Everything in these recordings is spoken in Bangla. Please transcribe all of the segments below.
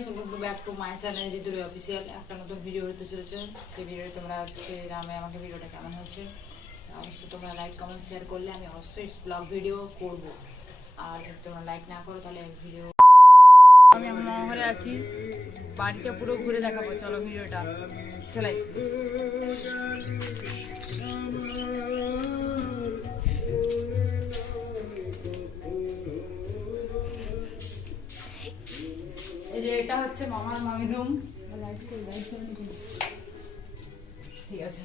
Guys, welcome back to my channel জিতুর অফিসিয়াল। একটা নতুন ভিডিও হতে চলেছে। সেই ভিডিওতে তোমরা হচ্ছে নামে আমাকে ভিডিওটা কেমন হচ্ছে অবশ্যই তোমরা লাইক কমেন্ট শেয়ার করলে আমি অবশ্যই ব্লগ ভিডিও করব। আর যদি তোমরা লাইক না করো তাহলে ভিডিও আমি আমার মামা ঘরে আছি, বাড়িটা পুরো ঘুরে দেখাবো। চলো ভিডিওটা চলে। এই যে এটা হচ্ছে মামার মামি রুম। ঠিক আছে,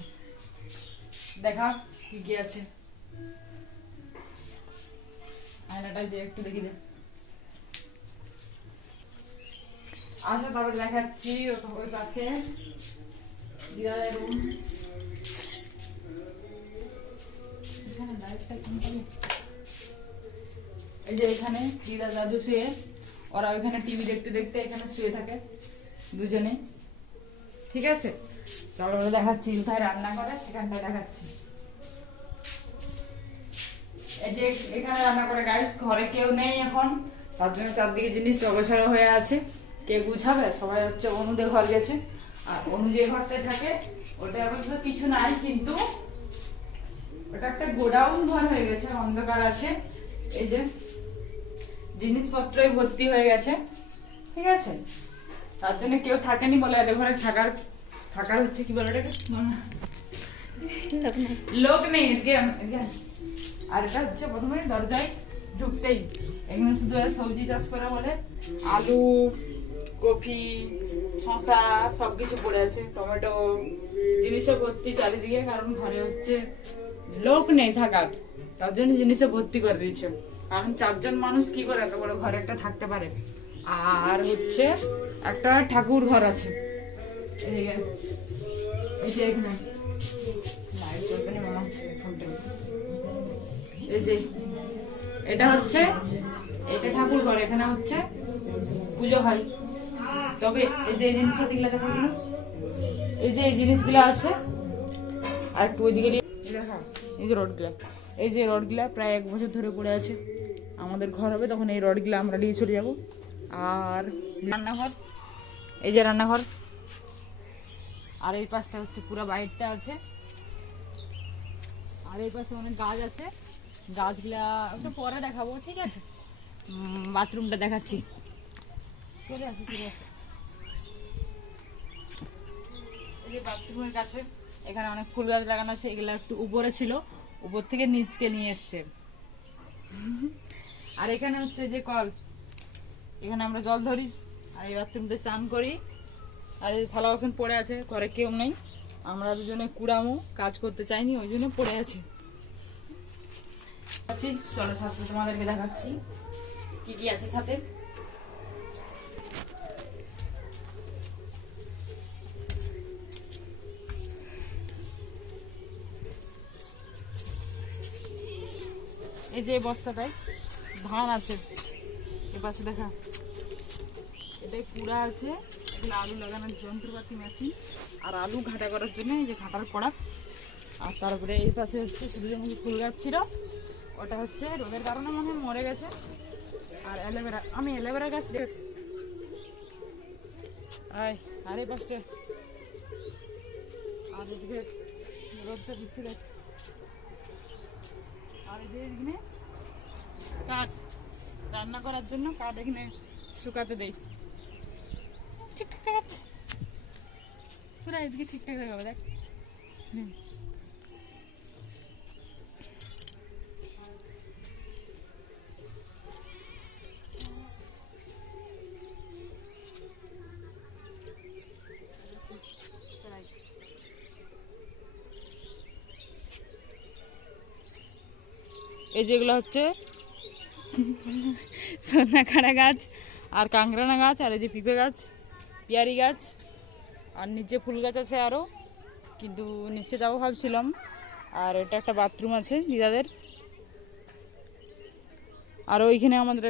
দেখা কি কি আছে। আয়নাটা যে একটু দেখি দে। আচ্ছা, তারপরে দেখাচ্ছি ওই পাশে দিদার রুম। এই যে এখানে দিদা দাদু শুয়ে, ওরা ওইখানে টিভি দেখতে দেখতে এখানে শুয়ে থাকে দুজনে। ঠিক আছে, চলো দেখাচ্ছি কোথায় রান্না করে, সেখানটা দেখাচ্ছি। এই যে এখানে রান্না করে গাইস, ঘরে কেউ নেই এখন, তার জন্য চারদিকে জিনিস অগোছালো হয়ে আছে। কে গুছাবে? সবাই হচ্ছে অনুদের ঘর গেছে। আর অনু যে ঘরটায় থাকে ওটা অবশ্য কিছু নাই, কিন্তু ওটা একটা গোডাউন ঘর হয়ে গেছে, অন্ধকার আছে। এই যে জিনিসপত্রই ভর্তি হয়ে গেছে। ঠিক আছে, তার জন্য কেউ থাকেনি বলে এদের ঘরে থাকার হচ্ছে কি বলে ওটাকে, লোক নেই। আর এটা হচ্ছে প্রথমে দরজায় ঢুকতেই এখানে শুধু সবজি চাষ করা বলে আলু, কপি, শসা সবকিছু পড়ে আছে, টমেটো, জিনিসও ভর্তি চারিদিকে। কারণ ঘরে হচ্ছে লোক নেই থাকার, তার জন্য জিনিসে ভর্তি করে দিয়েছে। কারণ চারজন মানুষ কি করে এত বড় ঘরে একটা থাকতে পারে। আর হচ্ছে একটা ঠাকুর ঘর আছে। এই যে এখানে লাইট জ্বলবে না মনে হচ্ছে ফোনটা। এই যে এটা হচ্ছে, এটা ঠাকুর ঘর, এখানে হচ্ছে পুজো হয়। তবে এই যে এই জিনিসপাতিগুলো দেখো, এই যে এই জিনিসগুলো আছে। আর একটু ওইদিকে দেখা, এই যে রডগুলা, এই যে রডগুলা প্রায় 1 বছর ধরে পড়ে আছে। আমাদের ঘর হবে তখন এই রডগুলা আমরা নিয়ে চলে যাবো। আর রান্নাঘর, এই যে রান্নাঘর। আর এই পাশটা হচ্ছে পুরো বাইরটা আছে। আর এই পাশে অনেক গাছ আছে, গাছগুলা একটু পরে দেখাবো। ঠিক আছে, বাথরুমটা দেখাচ্ছি। চলে আসে। এই যে বাথরুমের কাছে এখানে অনেক ফুল গাছ লাগানো আছে। এগুলো একটু উপরে ছিল, উপর থেকে নিচকে নিয়ে এসছে। আর এখানে হচ্ছে যে কল, এখানে আমরা জল ধরি। আর এই বাথরুমটা স্নান করি। আর এই থালা বাসন পড়ে আছে, ঘরে কেউ নেই, আমরা দুজনে কুড়ামো, কাজ করতে চাইনি ওই জন্য পড়ে আছে। চলো ছাত্র তোমাদেরকে দেখাচ্ছি কি কি আছে ছাদে। এই যে বস্তাটায় ধান আছে, এ পাশে দেখা এটাই কুড়া আছে। এগুলো আলু লাগানোর যন্ত্রপাতি, মেশিন। আর আলু ঘাটা করার জন্য এই যে ঘাটার কড়া। আর তারপরে এই পাশে হচ্ছে সূর্যমুখী ফুল গাছ ছিল, ওটা হচ্ছে রোদের কারণে মনে হয় মরে গেছে। আর অ্যালোভেরা, আমি অ্যালোভেরা গাছ দেখেছি। আর এই পাশে আর এদিকে রোদটা দিচ্ছে দেখ। আর এই যে এখানে কাঠ রান্না করার জন্য কাঠ এখানে শুকাতে দেই। ঠিকঠাক দেখাচ্ছে পুরো, এদিকে ঠিকঠাক দেখাবে দেখ। এই যেগুলো হচ্ছে সোনাখাড়া গাছ আর কাঁকড়ানা গাছ। আর এই যে পিঁপে গাছ, পেয়ারি গাছ। আর নিচে ফুল গাছ আছে আরও, কিন্তু নিচে যাবো ভাবছিলাম। আর এটা একটা বাথরুম আছে দিদাদের। আর ওইখানে আমাদের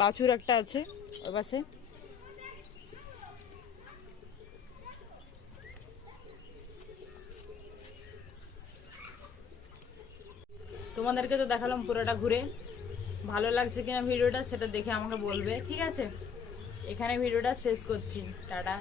বাছুর একটা আছে ওই পাশে। তোমাদেরকে তো দেখালাম পুরোটা ঘুরে। ভালো লাগছে কিনা ভিডিওটা সেটা দেখে আমাকে বলবে। ঠিক আছে, এখানে ভিডিওটা শেষ করছি। টাটা।